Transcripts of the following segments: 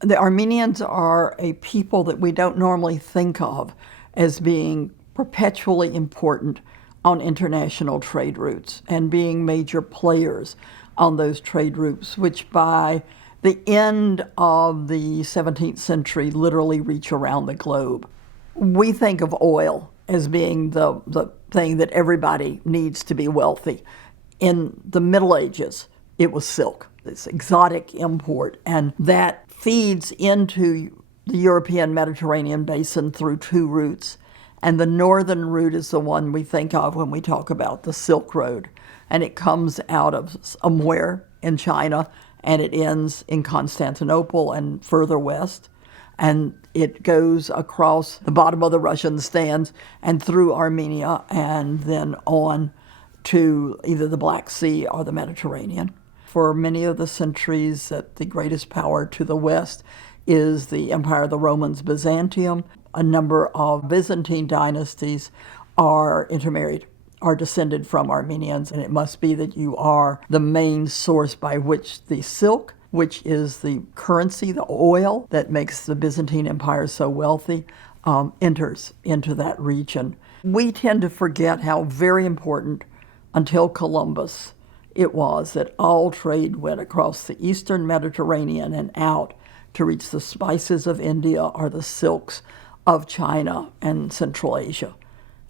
The Armenians are a people that we don't normally think of as being perpetually important on international trade routes and being major players on those trade routes, which by the end of the 17th century literally reach around the globe. We think of oil as being the thing that everybody needs to be wealthy. In the Middle Ages, it was silk, this exotic import, and that feeds into the European Mediterranean basin through two routes. And the northern route is the one we think of when we talk about the Silk Road. And it comes out of somewhere in China and it ends in Constantinople and further west. And it goes across the bottom of the Russian stands and through Armenia and then on to either the Black Sea or the Mediterranean. For many of the centuries, the greatest power to the west is the Empire of the Romans, Byzantium. A number of Byzantine dynasties are intermarried, are descended from Armenians, and it must be that you are the main source by which the silk, which is the currency, the oil that makes the Byzantine Empire so wealthy, enters into that region. We tend to forget how very important, until Columbus, it was that all trade went across the eastern Mediterranean and out to reach the spices of India or the silks of China and Central Asia.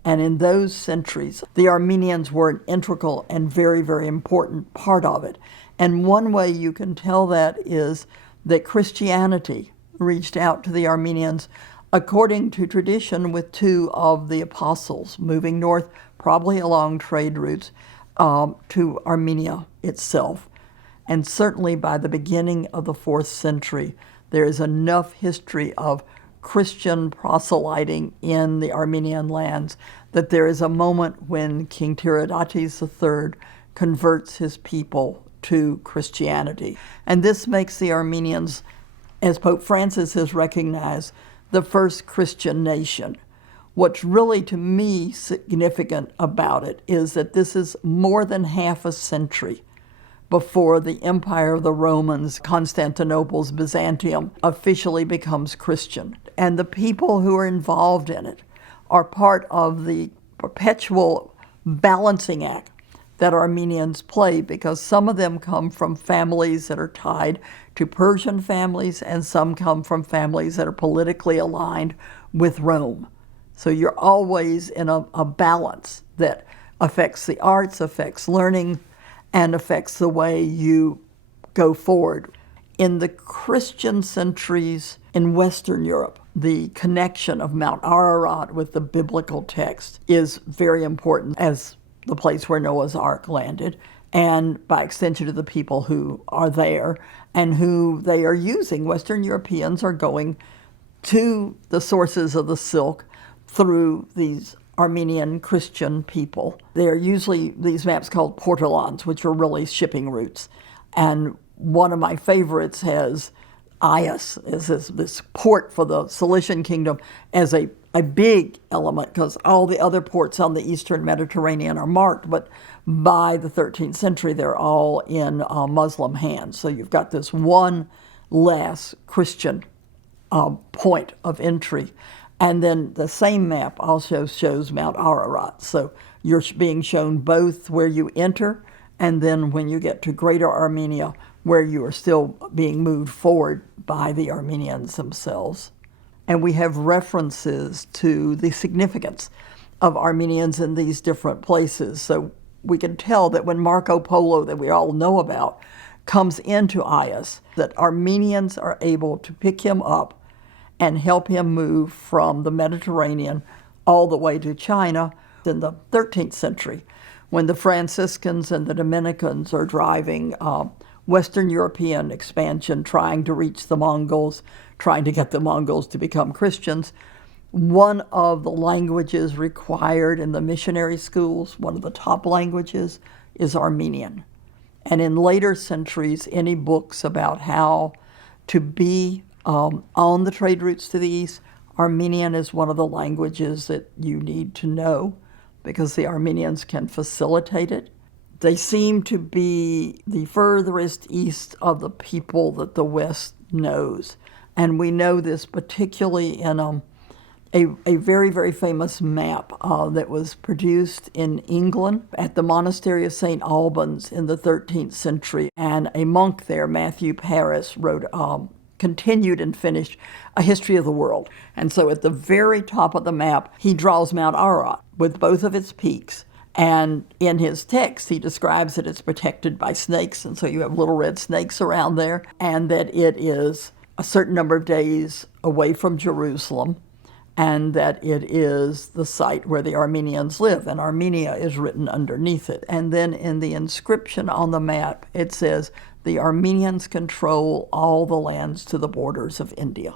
And in those centuries, the Armenians were an integral and very, very important part of it. And one way you can tell that is that Christianity reached out to the Armenians according to tradition with two of the apostles moving north, probably along trade routes, to Armenia itself. And certainly by the beginning of the 4th century, there is enough history of Christian proselyting in the Armenian lands that there is a moment when King Tiridates III converts his people to Christianity. And this makes the Armenians, as Pope Francis has recognized, the first Christian nation. What's really, to me, significant about it is that this is more than half a century before the Empire of the Romans, Constantinople's Byzantium, officially becomes Christian. And the people who are involved in it are part of the perpetual balancing act that Armenians play, because some of them come from families that are tied to Persian families, and some come from families that are politically aligned with Rome. So you're always in a balance that affects the arts, affects learning, and affects the way you go forward. In the Christian centuries in Western Europe, the connection of Mount Ararat with the biblical text is very important as the place where Noah's Ark landed, and by extension to the people who are there and who they are using. Western Europeans are going to the sources of the silk through these Armenian Christian people. They are usually these maps called portolans, which are really shipping routes. And one of my favorites has Ias, is this port for the Cilician kingdom, as a big element, because all the other ports on the eastern Mediterranean are marked, but by the 13th century they're all in Muslim hands. So you've got this one less Christian point of entry. And then the same map also shows Mount Ararat. So you're being shown both where you enter and then when you get to Greater Armenia, where you are still being moved forward by the Armenians themselves. And we have references to the significance of Armenians in these different places. So we can tell that when Marco Polo, that we all know about, comes into Ias, that Armenians are able to pick him up and help him move from the Mediterranean all the way to China in the 13th century, when the Franciscans and the Dominicans are driving Western European expansion, trying to reach the Mongols, trying to get the Mongols to become Christians. One of the languages required in the missionary schools, one of the top languages, is Armenian. And in later centuries, any books about how to be on the trade routes to the east, Armenian is one of the languages that you need to know, because the Armenians can facilitate it. They seem to be the furthest east of the people that the West knows. And we know this particularly in a very, very famous map that was produced in England at the monastery of St. Albans in the 13th century. And a monk there, Matthew Paris, wrote, continued and finished a history of the world. And so at the very top of the map, he draws Mount Ararat with both of its peaks. And in his text, he describes that it's protected by snakes, and so you have little red snakes around there, and that it is a certain number of days away from Jerusalem, and that it is the site where the Armenians live, and Armenia is written underneath it. And then in the inscription on the map, it says, the Armenians control all the lands to the borders of India.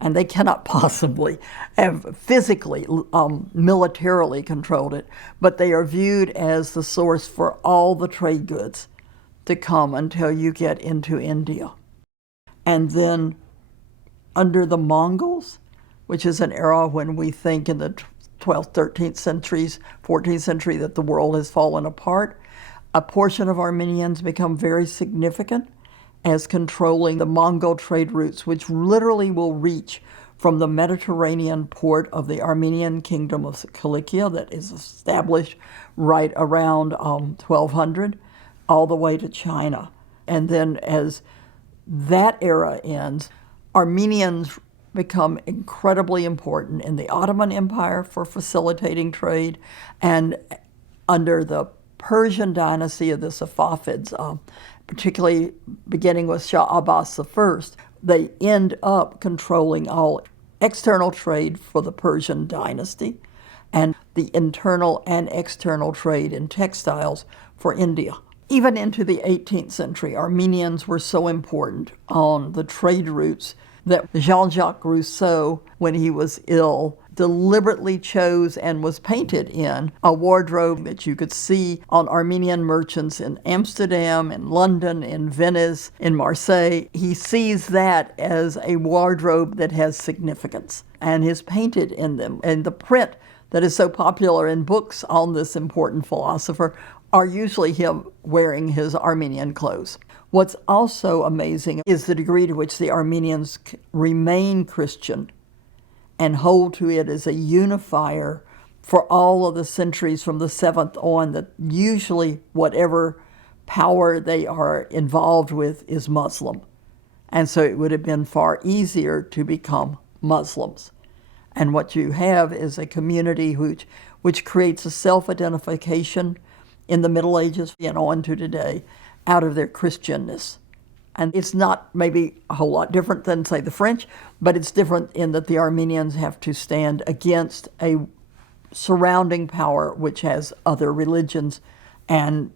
And they cannot possibly have physically, militarily controlled it, but they are viewed as the source for all the trade goods to come until you get into India. And then under the Mongols, which is an era when we think in the 12th, 13th centuries, 14th century that the world has fallen apart, a portion of Armenians become very significant as controlling the Mongol trade routes, which literally will reach from the Mediterranean port of the Armenian kingdom of Cilicia that is established right around 1200 all the way to China. And then as that era ends, Armenians become incredibly important in the Ottoman Empire for facilitating trade, and under the Persian dynasty of the Safavids, particularly beginning with Shah Abbas I, they end up controlling all external trade for the Persian dynasty and the internal and external trade in textiles for India. Even into the 18th century, Armenians were so important on the trade routes that Jean-Jacques Rousseau, when he was ill, deliberately chose and was painted in a wardrobe that you could see on Armenian merchants in Amsterdam, in London, in Venice, in Marseille. He sees that as a wardrobe that has significance and is painted in them. And the print that is so popular in books on this important philosopher are usually him wearing his Armenian clothes. What's also amazing is the degree to which the Armenians remain Christian and hold to it as a unifier for all of the centuries from the 7th on, that usually whatever power they are involved with is Muslim. And so it would have been far easier to become Muslims. And what you have is a community which creates a self-identification in the Middle Ages and on to today out of their Christianness. And it's not maybe a whole lot different than, say, the French, but it's different in that the Armenians have to stand against a surrounding power which has other religions and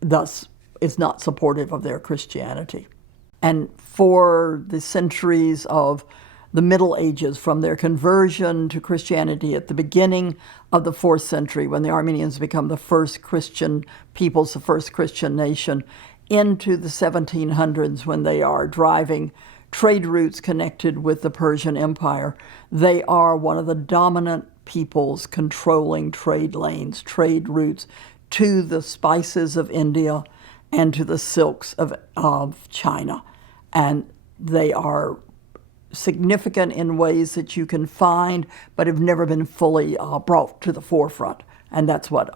thus is not supportive of their Christianity. And for the centuries of the Middle Ages, from their conversion to Christianity at the beginning of the 4th century, when the Armenians become the first Christian peoples, the first Christian nation, into the 1700s when they are driving trade routes connected with the Persian Empire, they are one of the dominant peoples controlling trade lanes, trade routes to the spices of India and to the silks of China. And they are significant in ways that you can find but have never been fully brought to the forefront. And that's what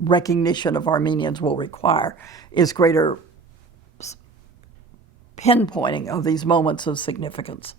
recognition of Armenians will require, is greater pinpointing of these moments of significance.